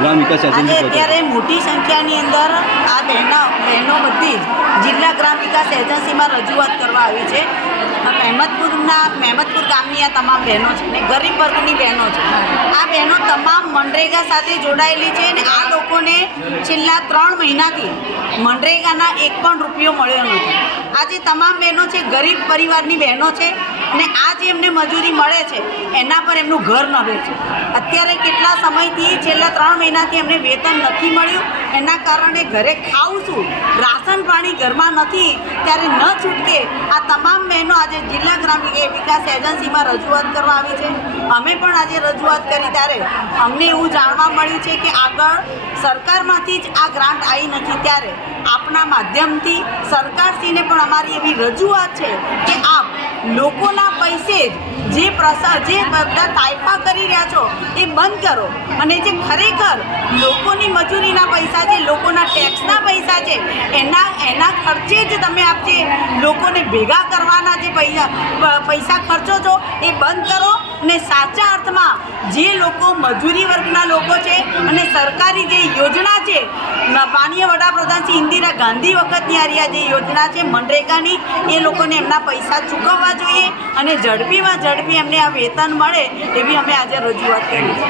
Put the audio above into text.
ગ્રામ વિકાસ agency અત્યારે મોટી સંખ્યાની અંદર આ બહેનો બધી જ જિલ્લા ગ્રામ વિકાસ એજન્સીમાં રજૂઆત કરવા આવી છે. મહેમદપુર ગામની આ તમામ બહેનો છે ને ગરીબ વર્ગની બહેનો છે. આ બહેનો તમામ મનરેગા સાથે જોડાયેલી છે અને આ લોકોને છેલ્લા 3 મહિનાથી મનરેગાના એક પણ રૂપિયો મળ્યો નથી. આ જે તમામ બહેનો છે ગરીબ પરિવારની બહેનો છે ને આ જે એમને મજૂરી મળે છે એના પર એમનું ઘર નભે છે. અત્યારે કેટલા સમયથી છેલ્લા 3 મહિનાથી એમને વેતન નથી મળ્યું. એના કારણે ઘરે ખાવું શું, રાશન પાણી ઘરમાં નથી, ત્યારે ન છૂટકે આ તમામ બહેનો આજે જિલ્લા ગ્રામ વિકાસ એજન્સીમાં રજૂઆત કરવા આવી છે. અમે પણ આજે રજૂઆત કરી ત્યારે અમને એવું જાણવા મળ્યું છે કે આગળ સરકારમાંથી જ આ ગ્રાન્ટ આવી નથી. ત્યારે આપના માધ્યમથી સરકારશ્રીને પણ અમારી એવી રજૂઆત છે કે આપ લોકોના પૈસે જ જે બધા તાઇફા કરી રહ્યા છો એ બંધ કરો અને જે ખરેખર લોકોની મજૂરીના પૈસા છે, લોકોના ટેક્સના પૈસા છે, એના ખર્ચે જ તમે આપ જે લોકોને ભેગા કરવાના જે પૈસા ખર્ચો છો એ બંધ કરો અને સાચા અર્થમાં જે લોકો મજૂરી વર્ગના લોકો છે અને સરકારી જે યોજના છે માનનીય વડાપ્રધાન શ્રી ઇન્દિરા ગાંધી વખતની આ જે યોજના છે મનરેગાની, એ લોકોને એમના પૈસા ચૂકવવા જોઈએ અને ઝડપીમાં ઝડપી એમને આ વેતન મળે એવી અમે આજે રજૂઆત કરી છે.